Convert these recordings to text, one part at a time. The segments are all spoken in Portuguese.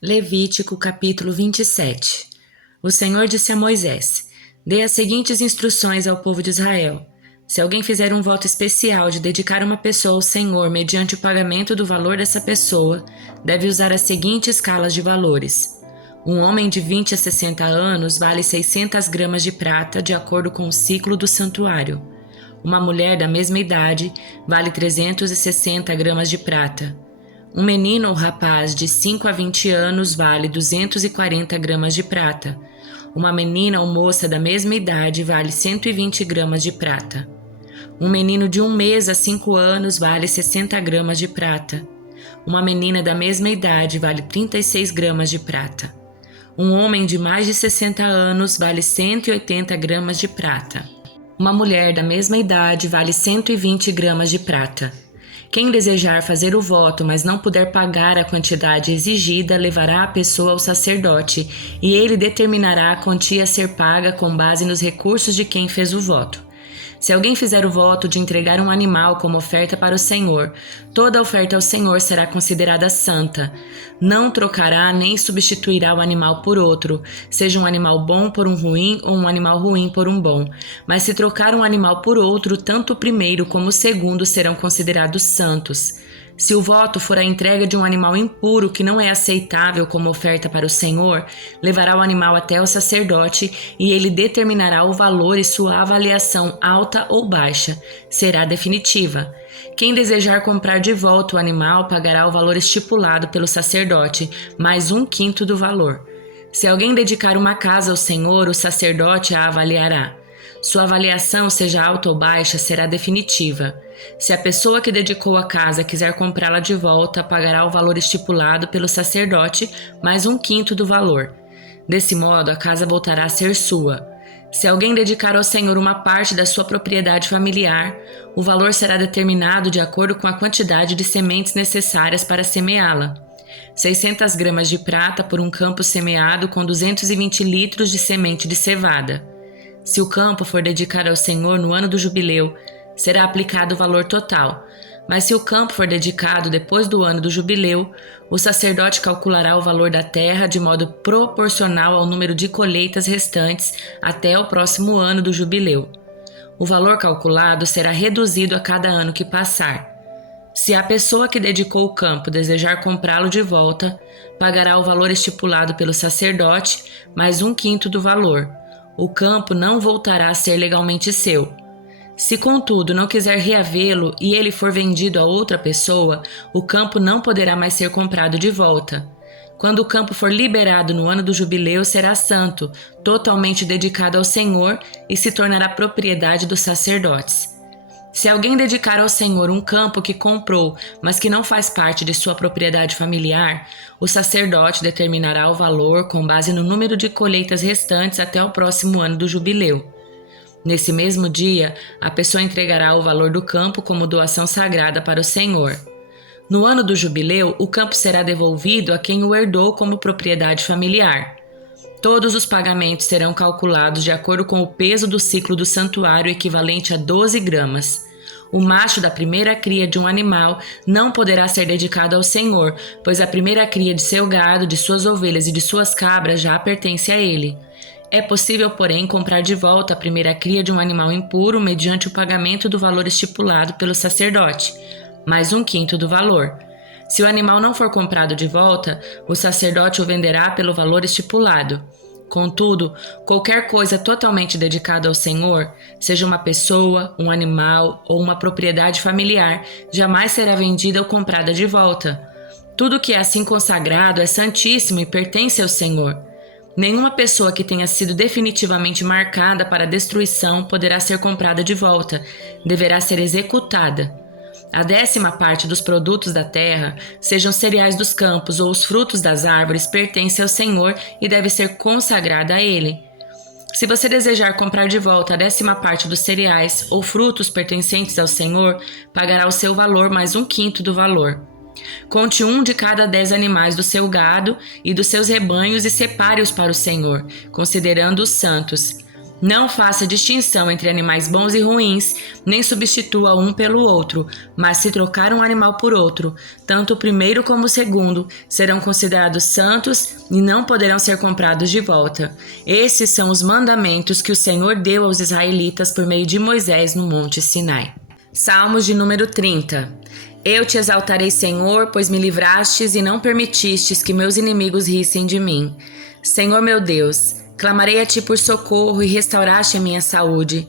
Levítico capítulo 27. O Senhor disse a Moisés: Dê as seguintes instruções ao povo de Israel. Se alguém fizer um voto especial de dedicar uma pessoa ao Senhor mediante o pagamento do valor dessa pessoa, deve usar as seguintes escalas de valores. Um homem de 20 a 60 anos vale 600 gramas de prata, de acordo com o ciclo do santuário. Uma mulher da mesma idade vale 360 gramas de prata. Um menino ou rapaz de 5 a 20 anos vale 240 gramas de prata. Uma menina ou moça da mesma idade vale 120 gramas de prata. Um menino de 1 mês a 5 anos vale 60 gramas de prata. Uma menina da mesma idade vale 36 gramas de prata. Um homem de mais de 60 anos vale 180 gramas de prata. Uma mulher da mesma idade vale 120 gramas de prata. Quem desejar fazer o voto, mas não puder pagar a quantidade exigida, levará a pessoa ao sacerdote, e ele determinará a quantia a ser paga com base nos recursos de quem fez o voto. Se alguém fizer o voto de entregar um animal como oferta para o Senhor, toda oferta ao Senhor será considerada santa. Não trocará nem substituirá o animal por outro, seja um animal bom por um ruim ou um animal ruim por um bom. Mas se trocar um animal por outro, tanto o primeiro como o segundo serão considerados santos. Se o voto for a entrega de um animal impuro que não é aceitável como oferta para o Senhor, levará o animal até o sacerdote e ele determinará o valor e sua avaliação alta ou baixa. Será definitiva. Quem desejar comprar de volta o animal pagará o valor estipulado pelo sacerdote, mais 1/5 do valor. Se alguém dedicar uma casa ao Senhor, o sacerdote a avaliará. Sua avaliação, seja alta ou baixa, será definitiva. Se a pessoa que dedicou a casa quiser comprá-la de volta, pagará o valor estipulado pelo sacerdote, mais 1/5 do valor. Desse modo, a casa voltará a ser sua. Se alguém dedicar ao Senhor uma parte da sua propriedade familiar, o valor será determinado de acordo com a quantidade de sementes necessárias para semeá-la. 600 gramas de prata por um campo semeado com 220 litros de semente de cevada. Se o campo for dedicado ao Senhor no ano do jubileu, será aplicado o valor total. Mas se o campo for dedicado depois do ano do jubileu, o sacerdote calculará o valor da terra de modo proporcional ao número de colheitas restantes até o próximo ano do jubileu. O valor calculado será reduzido a cada ano que passar. Se a pessoa que dedicou o campo desejar comprá-lo de volta, pagará o valor estipulado pelo sacerdote, mais 1/5 do valor. O campo não voltará a ser legalmente seu. Se, contudo, não quiser reavê-lo e ele for vendido a outra pessoa, o campo não poderá mais ser comprado de volta. Quando o campo for liberado no ano do jubileu, será santo, totalmente dedicado ao Senhor e se tornará propriedade dos sacerdotes. Se alguém dedicar ao Senhor um campo que comprou, mas que não faz parte de sua propriedade familiar, o sacerdote determinará o valor com base no número de colheitas restantes até o próximo ano do jubileu. Nesse mesmo dia, a pessoa entregará o valor do campo como doação sagrada para o Senhor. No ano do jubileu, o campo será devolvido a quem o herdou como propriedade familiar. Todos os pagamentos serão calculados de acordo com o peso do ciclo do santuário, equivalente a 12 gramas. O macho da primeira cria de um animal não poderá ser dedicado ao Senhor, pois a primeira cria de seu gado, de suas ovelhas e de suas cabras já pertence a ele. É possível, porém, comprar de volta a primeira cria de um animal impuro mediante o pagamento do valor estipulado pelo sacerdote, mais 1/5 do valor. Se o animal não for comprado de volta, o sacerdote o venderá pelo valor estipulado. Contudo, qualquer coisa totalmente dedicada ao Senhor, seja uma pessoa, um animal ou uma propriedade familiar, jamais será vendida ou comprada de volta. Tudo que é assim consagrado é santíssimo e pertence ao Senhor. Nenhuma pessoa que tenha sido definitivamente marcada para destruição poderá ser comprada de volta, deverá ser executada. A 10ª parte dos produtos da terra, sejam cereais dos campos ou os frutos das árvores, pertence ao Senhor e deve ser consagrada a Ele. Se você desejar comprar de volta a 10ª parte dos cereais ou frutos pertencentes ao Senhor, pagará o seu valor mais 1/5 do valor. Conte 1 de cada 10 animais do seu gado e dos seus rebanhos e separe-os para o Senhor, considerando-os santos. Não faça distinção entre animais bons e ruins, nem substitua um pelo outro, mas se trocar um animal por outro, tanto o primeiro como o segundo serão considerados santos e não poderão ser comprados de volta. Esses são os mandamentos que o Senhor deu aos israelitas por meio de Moisés no Monte Sinai. Salmos de número 30. Eu te exaltarei, Senhor, pois me livrastes e não permitistes que meus inimigos rissem de mim. Senhor meu Deus, clamarei a ti por socorro e restauraste a minha saúde.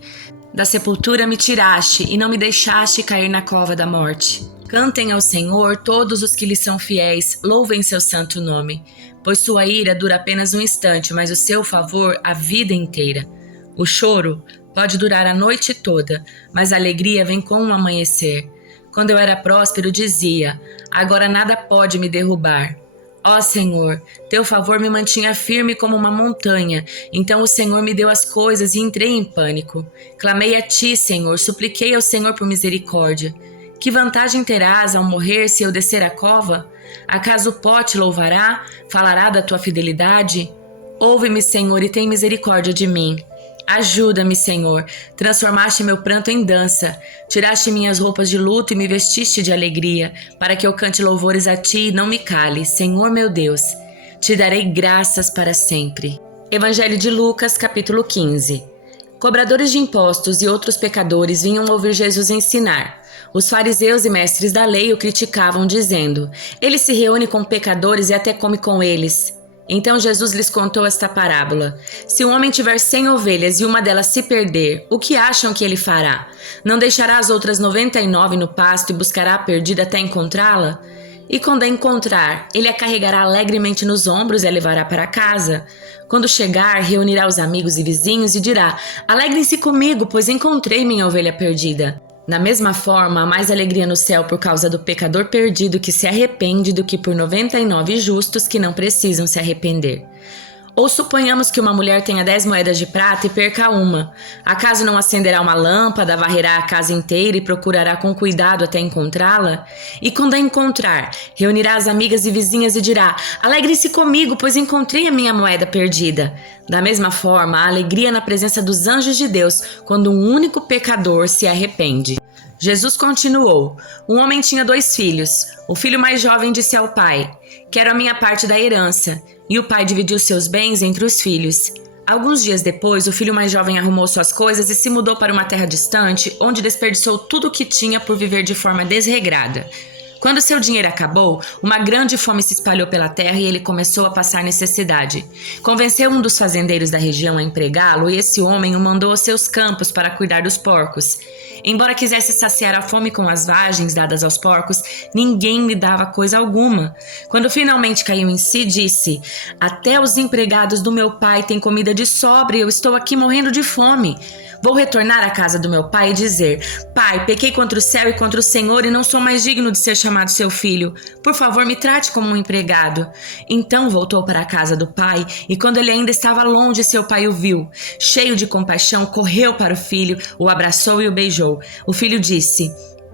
Da sepultura me tiraste e não me deixaste cair na cova da morte. Cantem ao Senhor todos os que lhe são fiéis, louvem seu santo nome. Pois sua ira dura apenas um instante, mas o seu favor a vida inteira. O choro pode durar a noite toda, mas a alegria vem com o amanhecer. Quando eu era próspero, dizia, agora nada pode me derrubar. Ó Senhor, teu favor me mantinha firme como uma montanha, então o Senhor me deu as coisas e entrei em pânico. Clamei a ti, Senhor, supliquei ao Senhor por misericórdia. Que vantagem terás ao morrer se eu descer a cova? Acaso o pó te louvará? Falará da tua fidelidade? Ouve-me, Senhor, e tem misericórdia de mim. Ajuda-me, Senhor, transformaste meu pranto em dança, tiraste minhas roupas de luto e me vestiste de alegria, para que eu cante louvores a ti e não me cale, Senhor meu Deus. Te darei graças para sempre. Evangelho de Lucas, capítulo 15. Cobradores de impostos e outros pecadores vinham ouvir Jesus ensinar. Os fariseus e mestres da lei o criticavam, dizendo, ele se reúne com pecadores e até come com eles. Então Jesus lhes contou esta parábola. Se um homem tiver 100 ovelhas e uma delas se perder, o que acham que ele fará? Não deixará as outras 99 no pasto e buscará a perdida até encontrá-la? E quando a encontrar, ele a carregará alegremente nos ombros e a levará para casa. Quando chegar, reunirá os amigos e vizinhos e dirá, alegrem-se comigo, pois encontrei minha ovelha perdida. Da mesma forma, há mais alegria no céu por causa do pecador perdido que se arrepende do que por 99 justos que não precisam se arrepender. Ou suponhamos que uma mulher tenha 10 moedas de prata e perca uma. Acaso não acenderá uma lâmpada, varrerá a casa inteira e procurará com cuidado até encontrá-la? E quando a encontrar, reunirá as amigas e vizinhas e dirá, alegrem-se comigo, pois encontrei a minha moeda perdida. Da mesma forma, há alegria na presença dos anjos de Deus quando um único pecador se arrepende. Jesus continuou, um homem tinha 2 filhos. O filho mais jovem disse ao pai, quero a minha parte da herança. E o pai dividiu seus bens entre os filhos. Alguns dias depois, o filho mais jovem arrumou suas coisas e se mudou para uma terra distante, onde desperdiçou tudo o que tinha por viver de forma desregrada. Quando seu dinheiro acabou, uma grande fome se espalhou pela terra e ele começou a passar necessidade. Convenceu um dos fazendeiros da região a empregá-lo e esse homem o mandou aos seus campos para cuidar dos porcos. Embora quisesse saciar a fome com as vagens dadas aos porcos, ninguém lhe dava coisa alguma. Quando finalmente caiu em si, disse, até os empregados do meu pai têm comida de sobra e eu estou aqui morrendo de fome. Vou retornar à casa do meu pai e dizer, pai, pequei contra o céu e contra o Senhor e não sou mais digno de ser chamado seu filho. Por favor, me trate como um empregado. Então voltou para a casa do pai e quando ele ainda estava longe, seu pai o viu. Cheio de compaixão, correu para o filho, o abraçou e o beijou. O filho disse,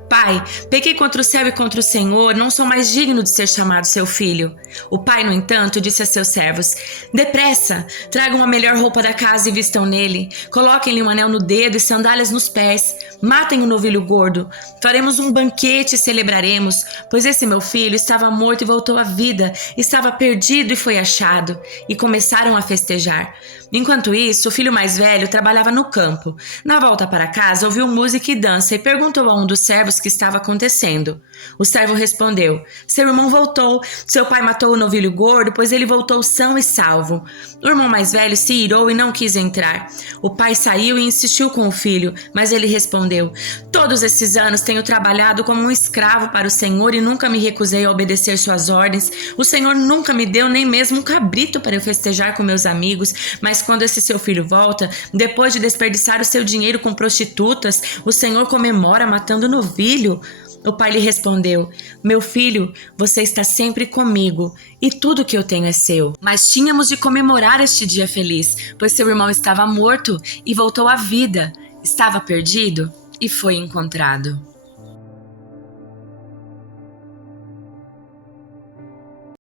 pai, pequei contra o céu e contra o Senhor, não sou mais digno de ser chamado seu filho. O pai, no entanto, disse a seus servos, depressa, tragam a melhor roupa da casa e vistam nele, coloquem-lhe um anel no dedo e sandálias nos pés, matem o novilho gordo, faremos um banquete e celebraremos, pois esse meu filho estava morto e voltou à vida, estava perdido e foi achado, e começaram a festejar. Enquanto isso, o filho mais velho trabalhava no campo. Na volta para casa, ouviu música e dança e perguntou a um dos servos o que estava acontecendo. O servo respondeu, seu irmão voltou, seu pai matou o novilho gordo, pois ele voltou são e salvo. O irmão mais velho se irou e não quis entrar. O pai saiu e insistiu com o filho, mas ele respondeu, todos esses anos tenho trabalhado como um escravo para o Senhor e nunca me recusei a obedecer suas ordens. O Senhor nunca me deu nem mesmo um cabrito para eu festejar com meus amigos, mas quando esse seu filho volta, depois de desperdiçar o seu dinheiro com prostitutas, o Senhor comemora matando o novilho. O pai lhe respondeu, meu filho, você está sempre comigo e tudo que eu tenho é seu. Mas tínhamos de comemorar este dia feliz, pois seu irmão estava morto e voltou à vida, estava perdido e foi encontrado.